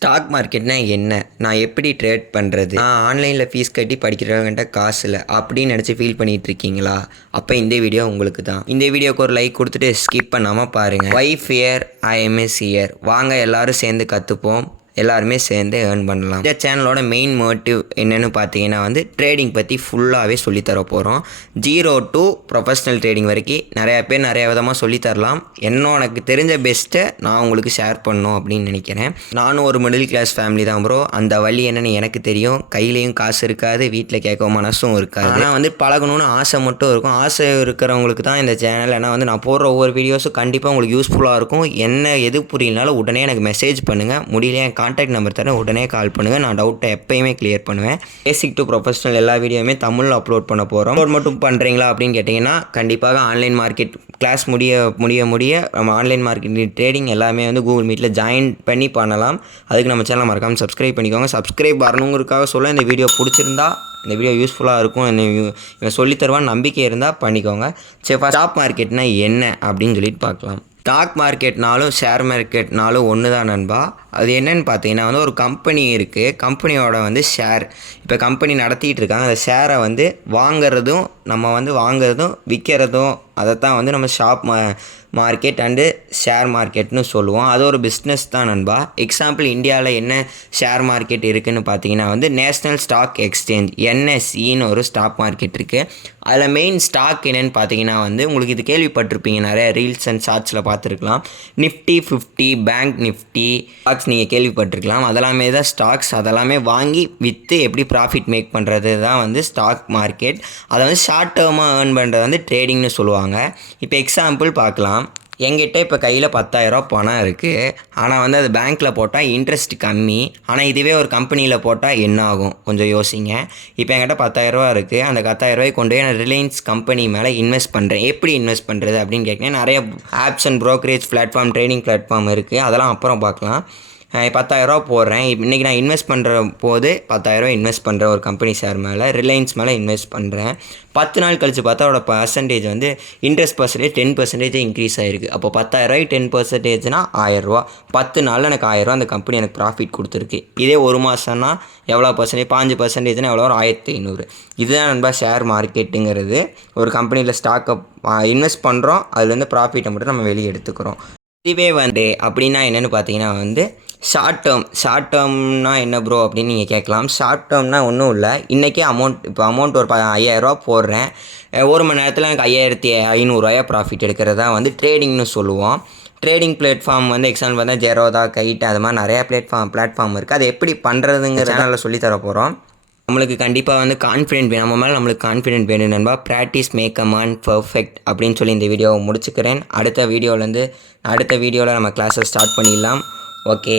Stock மார்க்கெட்னா என்ன? நான் எப்படி ட்ரேட் பண்ணுறது? நான் ஆன்லைனில் ஃபீஸ் கட்டி படிக்கிறவங்ககிட்ட காசு இல்லை அப்படின்னு நினச்சி ஃபீல் பண்ணிகிட்டு இருக்கீங்களா? அப்போ இந்த வீடியோ உங்களுக்கு தான். இந்த வீடியோக்கு ஒரு லைக் கொடுத்துட்டு ஸ்கிப் பண்ணாமல் பாருங்கள். Why fear I am is here. வாங்க எல்லாரும் சேர்ந்து கற்றுப்போம், எல்லாருமே சேர்ந்து ஏர்ன் பண்ணலாம். இந்த சேனலோட மெயின் மோட்டிவ் என்னென்னு பார்த்தீங்கன்னா ட்ரேடிங் பற்றி ஃபுல்லாகவே சொல்லித்தர போகிறோம். 0 to ப்ரொஃபஷ்னல் ட்ரேடிங் வரைக்கும் நிறையா பேர் நிறைய விதமாக சொல்லித்தரலாம். எனக்கு தெரிஞ்ச பெஸ்ட்டை நான் உங்களுக்கு ஷேர் பண்ணணும் அப்படின்னு நினைக்கிறேன். நானும் ஒரு மிடில் கிளாஸ் ஃபேமிலி தான் ப்ரோ. அந்த வழி என்னென்னு எனக்கு தெரியும். கையிலையும் காசு இருக்காது, வீட்டில் கேட்க மனசும் இருக்காது. ஆனால் பழகணும்னு ஆசை மட்டும் இருக்கும். ஆசை இருக்கிறவங்களுக்கு தான் இந்த சேனல். ஏன்னா நான் போடுற ஒவ்வொரு வீடியோஸும் கண்டிப்பாக உங்களுக்கு யூஸ்ஃபுல்லாக இருக்கும். என்ன எது புரியலனாலும் உடனே எனக்கு மெசேஜ் பண்ணுங்கள். முடியல கான்டாக்ட் நம்பர் தரேன், உடனே கால் பண்ணுங்கள். நான் டவுட்டை எப்போயுமே கிளியர் பண்ணுவேன். பேசிக் டு ப்ரொஃபஷனல் எல்லா வீடியோவுமே தமிழில் அப்லோட் பண்ண போகிறோம். அப்லோட் மட்டும் பண்ணுறீங்களா அப்படின்னு கேட்டிங்கன்னா கண்டிப்பாக ஆன்லைன் மார்க்கெட் கிளாஸ் முடிய நம்ம ஆன்லைன் மார்க்கெட் ட்ரேடிங் எல்லாமே கூகுள் மீட்டில் ஜாயின் பண்ணி பண்ணலாம். அதுக்கு நம்ம சேனலை மறக்காமல் சப்ஸ்கிரைப் பண்ணிக்கோங்க. சப்ஸ்கிரைப் வரணுங்கிறதுக்காக சொல்ல இந்த வீடியோ பிடிச்சிருந்தா, இந்த வீடியோ யூஸ்ஃபுல்லாக இருக்கும், இவன் சொல்லித்தருவான்னு நம்பிக்கை இருந்தால் பண்ணிக்கோங்க. சரி, ஸ்டாக் மார்க்கெட்னா என்ன அப்படின்னு சொல்லிட்டு பார்க்கலாம். ஸ்டாக் மார்க்கெட்னாலும் ஷேர் மார்க்கெட்னாலும் ஒன்று தான் நண்பா. அது என்னென்னு பார்த்தீங்கன்னா ஒரு கம்பெனி இருக்குது. கம்பெனியோட ஷேர் இப்போ கம்பெனி நடத்திட்டு இருக்காங்க. அந்த ஷேரை வாங்கிறதும் நம்ம வாங்கிறதும் விற்கிறதும் அதைத்தான் நம்ம ஷாப் மார்க்கெட் அண்டு ஷேர் மார்க்கெட்னு சொல்லுவோம். அது ஒரு பிஸ்னஸ் தான் நண்பா. எக்ஸாம்பிள் இந்தியாவில் என்ன ஷேர் மார்க்கெட் இருக்குதுன்னு பார்த்தீங்கன்னா நேஷ்னல் ஸ்டாக் எக்ஸ்சேஞ்ச் NSEன்னு ஒரு ஸ்டாக் மார்க்கெட் இருக்குது. அதில் மெயின் ஸ்டாக் என்னென்னு பார்த்தீங்கன்னா உங்களுக்கு இது கேள்விப்பட்டிருப்பீங்க, நிறைய ரீல்ஸ் அண்ட் ஷார்ட்ஸில் பார்த்துருக்கலாம். நிஃப்டி 50, பேங்க் நிஃப்டி ஸ்டாக்ஸ் நீங்கள் கேள்விப்பட்டிருக்கலாம். அதெல்லாமே தான் ஸ்டாக்ஸ். அதெல்லாமே வாங்கி விற்று எப்படி ப்ராஃபிட் மேக் பண்ணுறது தான் ஸ்டாக் மார்க்கெட். அதை ஷார்ட் டேர்மாக ஏர்ன் பண்ணுறது ட்ரேடிங்னு சொல்லுவாங்க. இப்போ எக்ஸாம்பிள் பார்க்கலாம். என்கிட்ட இப்போ கையில் 10,000 பணம் இருக்குது. ஆனால் அது பேங்க்கில் போட்டால் இன்ட்ரெஸ்ட் கம்மி. ஆனால் இதுவே ஒரு கம்பெனியில் போட்டால் என்ன ஆகும் கொஞ்சம் யோசிங்க. இப்போ என்கிட்ட 10,000 இருக்குது. அந்த 10,000 கொண்டு போய் நான் ரிலையன்ஸ் கம்பெனி மேலே இன்வெஸ்ட் பண்ணுறேன். எப்படி இன்வெஸ்ட் பண்ணுறது அப்படின்னு கேட்குறேன். நிறைய apps and brokerage platform, trading platform இருக்குது. அதெல்லாம் அப்புறம் பார்க்கலாம். 10,000 போடுறேன். இன்றைக்கி நான் இன்வெஸ்ட் பண்ணுற போது 10,000 இன்வெஸ்ட் பண்ணுறேன் ஒரு கம்பெனி ஷேர் மேலே, ரிலையன்ஸ் மேலே இன்வெஸ்ட் பண்ணுறேன். 10 நாள் கழித்து பார்த்தா அதோட பர்சன்டேஜ் இன்ட்ரெஸ்ட் பர்சன்டேஜ் 10% இன்க்ரீஸ் ஆகிருக்கு. அப்போ 10,000 10%னா 1,000 ரூபா. 10 நாளில் எனக்கு 1,000 அந்த கம்பெனி எனக்கு ப்ராஃபிட் கொடுத்துருக்கு. இதே ஒரு மாதம்னா எவ்வளோ பர்சன்டேஜ்? 5%னா எவ்வளோ? 1,500. இதுதான் நண்பா ஷேர் மார்க்கெட்டுங்கிறது. ஒரு கம்பெனியில் ஸ்டாக்கை இன்வெஸ்ட் பண்ணுறோம், அதுலேருந்து ப்ராஃபிட்டை மட்டும் நம்ம வெளியே எடுத்துக்கிறோம். இதுவே அப்படின்னா என்னென்னு பார்த்தீங்கன்னா ஷார்ட் டேர்ம்னா என்ன ப்ரோ அப்படின்னு நீங்கள் கேட்கலாம். ஷார்ட் டேர்ம்னா ஒன்றும் இல்லை. இன்றைக்கே அமௌண்ட் ஒரு 5,000 போடுறேன். ஒரு மணி நேரத்தில் எனக்கு 5,500 ப்ராஃபிட் எடுக்கிறது தான் ட்ரேடிங்னு சொல்லுவோம். ட்ரேடிங் பிளாட்ஃபார்ம் எக்ஸாம்பிள் பார்த்தா ஜெரோதா, கைட், அது மாதிரி நிறையா பிளாட்ஃபார்ம் இருக்குது. அது எப்படி பண்ணுறதுங்கிற சேனலில் சொல்லித்தர போகிறோம். நம்மளுக்கு கண்டிப்பாக கான்ஃபிடென்ட் வேணும். நம்ம மேலே நம்மளுக்கு கான்ஃபிடென்ட் வேணும் நண்பா. Practice make a man perfect அப்படின்னு சொல்லி இந்த வீடியோவை முடிச்சுக்கிறேன். அடுத்த வீடியோவில் நம்ம கிளாஸை ஸ்டார்ட் பண்ணிடலாம். ஓகே.